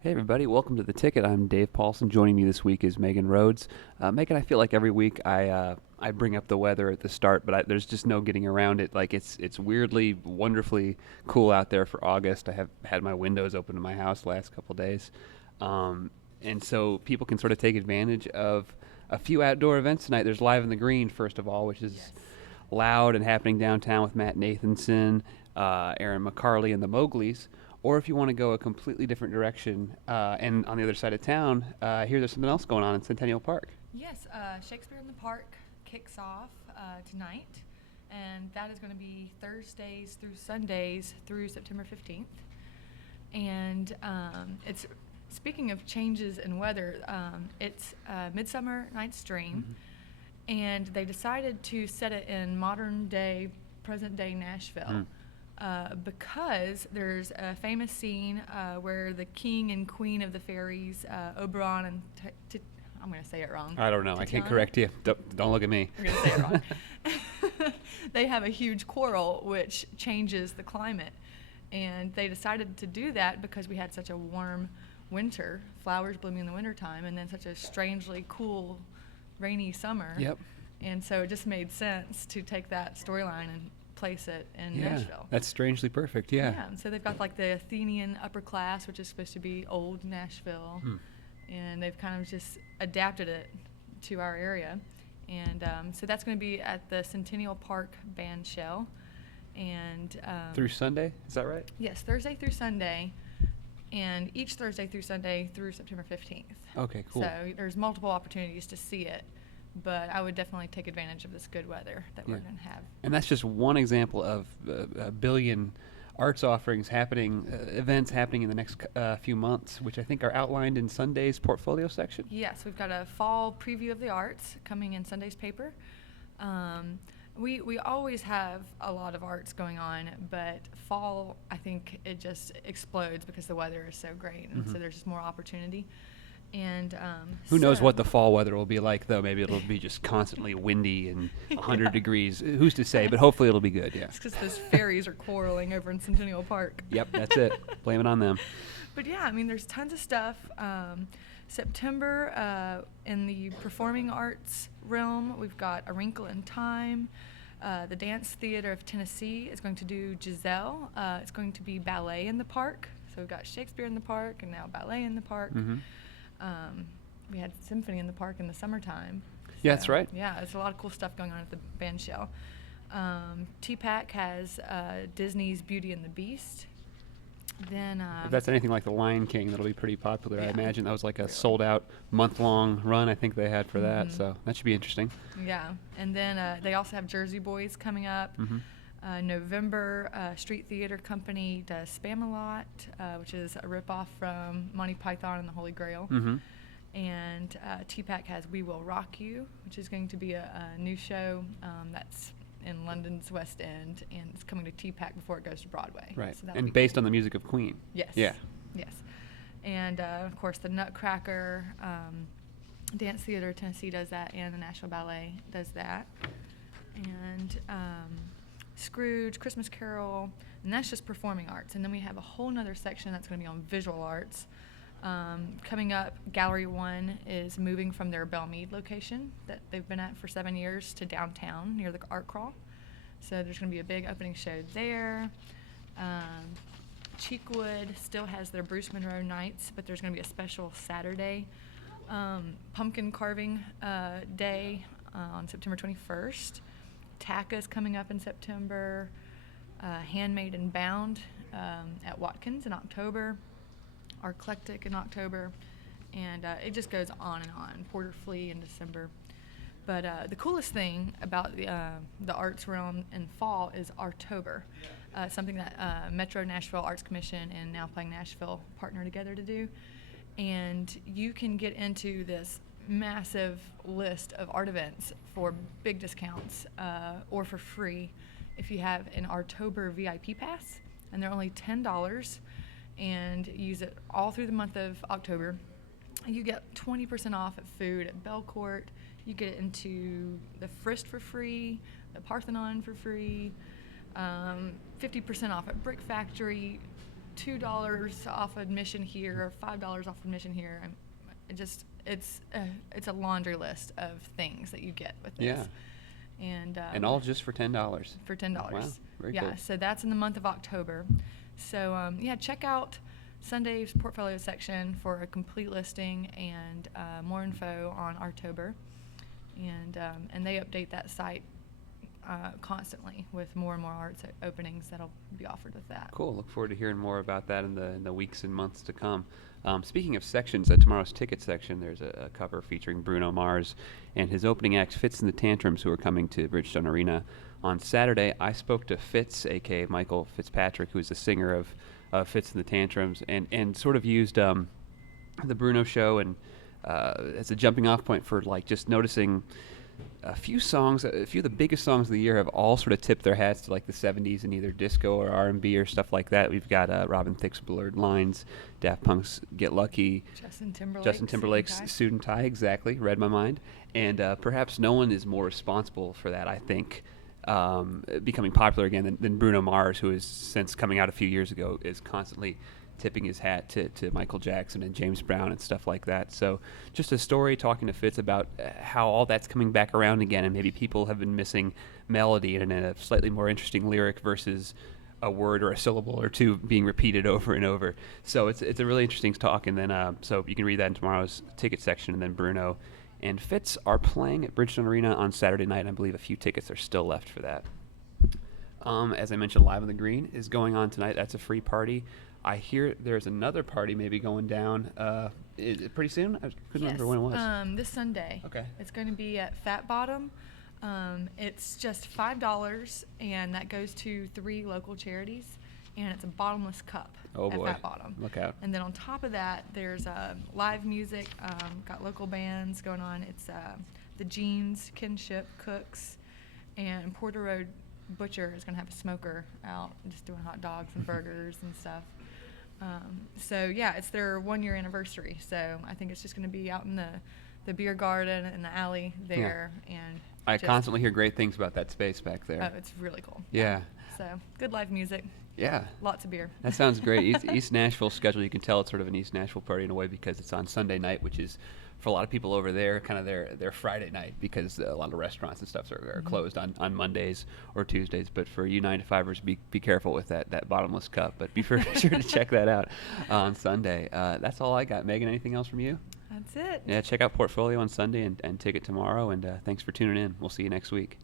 Hey everybody, welcome to The Ticket. I'm Dave Paulson. Joining me this week is Meagan Rhodes. Meagan, I feel like every week I bring up the weather at the start, but there's just no getting around it. Like it's weirdly, wonderfully cool out there for August. I have had my windows open in my house the last couple days, and so people can sort of take advantage of a few outdoor events tonight. There's Live in the Green, first of all, which is loud and happening downtown with Matt Nathanson, Aaron McCarley, and the Mowgli's. Or if you want to go a completely different direction, and on the other side of town, here there's something else going on in Centennial Park. Yes, Shakespeare in the Park kicks off tonight, and that is going to be Thursdays through Sundays through September 15th. And it's speaking of changes in weather, it's Midsummer Night's Dream, and they decided to set it in modern day, present day Nashville. Because there's a famous scene where the king and queen of the fairies, Oberon and I'm going to say it wrong. I don't know. I can't correct you. Don't look at me. I'm going to say it wrong. They have a huge quarrel which changes the climate. And they decided to do that because we had such a warm winter, flowers blooming in the wintertime, and then such a strangely cool, rainy summer. Yep. And so it just made sense to take that storyline and place it in Nashville. That's strangely perfect. Yeah. Yeah. So they've got like the Athenian upper class, which is supposed to be old Nashville, and they've kind of just adapted it to our area. And so that's going to be at the Centennial Park Band Shell. And Through Sunday, is that right? yes, Thursday through Sunday, and each Thursday through Sunday through September 15th. Okay, cool. So there's multiple opportunities to see it, but I would definitely take advantage of this good weather that we're going to have. And that's just one example of a billion arts offerings happening, events happening in the next few months, which I think are outlined in Sunday's portfolio section. Yes, we've got a fall preview of the arts coming in Sunday's paper. We always have a lot of arts going on, but fall, I think it just explodes because the weather is so great, and so there's just more opportunity. And Who knows what the fall weather will be like, though? Maybe it'll be just constantly windy and 100 degrees. Who's to say? But hopefully it'll be good, yeah. It's because those fairies are quarreling over in Centennial Park. Yep, that's it. Blame it on them. But yeah, I mean, there's tons of stuff. September, in the performing arts realm, we've got A Wrinkle in Time. The Dance Theater of Tennessee is going to do Giselle. It's going to be ballet in the park. So we've got Shakespeare in the park and now ballet in the park. We had symphony in the park in the summertime. Yeah, that's right. Yeah, there's a lot of cool stuff going on at the band shell. TPAC has Disney's Beauty and the Beast. Then If that's anything like The Lion King, that'll be pretty popular. I Yeah. imagine that was like a sold-out month-long run I think they had for that, so that should be interesting. yeah, and then they also have Jersey Boys coming up. November, Street Theater Company does Spam-A-Lot, which is a ripoff from Monty Python and the Holy Grail. And TPAC has We Will Rock You, which is going to be a new show that's in London's West End, and it's coming to TPAC before it goes to Broadway. Right, So that'll and be based cool. on the music of Queen. Yes. Yeah. Yes. And of course, the Nutcracker Dance Theater Tennessee does that, and the National Ballet does that. And Scrooge, Christmas Carol, and that's just performing arts. And then we have a whole nother section that's going to be on visual arts. Coming up, Gallery 1 is moving from their Belmead location that they've been at for 7 years to downtown near the Art Crawl. So there's going to be a big opening show there. Cheekwood still has their Bruce Monroe nights, but there's going to be a special Saturday pumpkin carving day on September 21st. TACA is coming up in September. Handmade and Bound at Watkins in October. Arclectic in October. And it just goes on and on. Porter Flea in December. But the coolest thing about the arts realm in fall is Artober. Something that Metro Nashville Arts Commission and Now Playing Nashville partner together to do. And you can get into this massive list of art events for big discounts or for free if you have an Artober VIP pass. And they're only $10 and use it all through the month of October. You get 20% off at food at Belcourt. You get into the Frist for free, the Parthenon for free, 50% off at Brick Factory, $2 off admission here or $5 off admission here. It's a laundry list of things that you get with this. Yeah. And all just for $10. For $10. Wow, very yeah, cool. so that's in the month of October. So check out Sunday's portfolio section for a complete listing and more info on October. And they update that site constantly with more and more arts openings that'll be offered with that. Cool. Look forward to hearing more about that in the weeks and months to come. Speaking of sections, at tomorrow's ticket section, there's a cover featuring Bruno Mars and his opening act, Fitz and the Tantrums, who are coming to Bridgestone Arena on Saturday. I spoke to Fitz, a.k.a. Michael Fitzpatrick, who's the singer of Fitz and the Tantrums, and sort of used the Bruno show and as a jumping off point for like just noticing a few songs. A few of the biggest songs of the year have all sort of tipped their hats to like the 70s and either disco or R&B or stuff like that. We've got Robin Thicke's Blurred Lines, Daft Punk's Get Lucky, Justin Timberlake's Suit and Tie, exactly, read my mind. And perhaps no one is more responsible for that, I think, becoming popular again than Bruno Mars, who is, since coming out a few years ago, is constantly tipping his hat to Michael Jackson and James Brown and stuff like that. So just a story talking to Fitz about how all that's coming back around again, and maybe people have been missing melody and a slightly more interesting lyric versus a word or a syllable or two being repeated over and over. So it's a really interesting talk. And then so you can read that in tomorrow's ticket section. And then Bruno and Fitz are playing at Bridgestone Arena on Saturday night. I believe a few tickets are still left for that. As I mentioned, Live on the Green is going on tonight. That's a free party. I hear there's another party maybe going down is it pretty soon? I couldn't remember when it was. This Sunday. Okay. It's going to be at Fat Bottom. It's just $5, and that goes to 3 local charities, and it's a bottomless cup Oh at boy. Fat Bottom. Look out. And then on top of that, there's live music, got local bands going on. It's the Jeans, Kinship, Cooks, and Porter Road Butcher is going to have a smoker out just doing hot dogs and burgers and stuff. It's their 1-year anniversary. So I think it's just going to be out in the beer garden in the alley there. Yeah. And I constantly hear great things about that space back there. Oh, it's really cool. Yeah. So good live music. Yeah. Lots of beer. That sounds great. East Nashville schedule, you can tell it's sort of an East Nashville party in a way because it's on Sunday night, which is, for a lot of people over there, kind of their Friday night, because a lot of restaurants and stuff are closed on Mondays or Tuesdays. But for you 9-to-5ers, be careful with that bottomless cup. But be sure to check that out on Sunday. That's all I got. Megan, anything else from you? That's it. Yeah, check out Portfolio on Sunday and ticket tomorrow. And thanks for tuning in. We'll see you next week.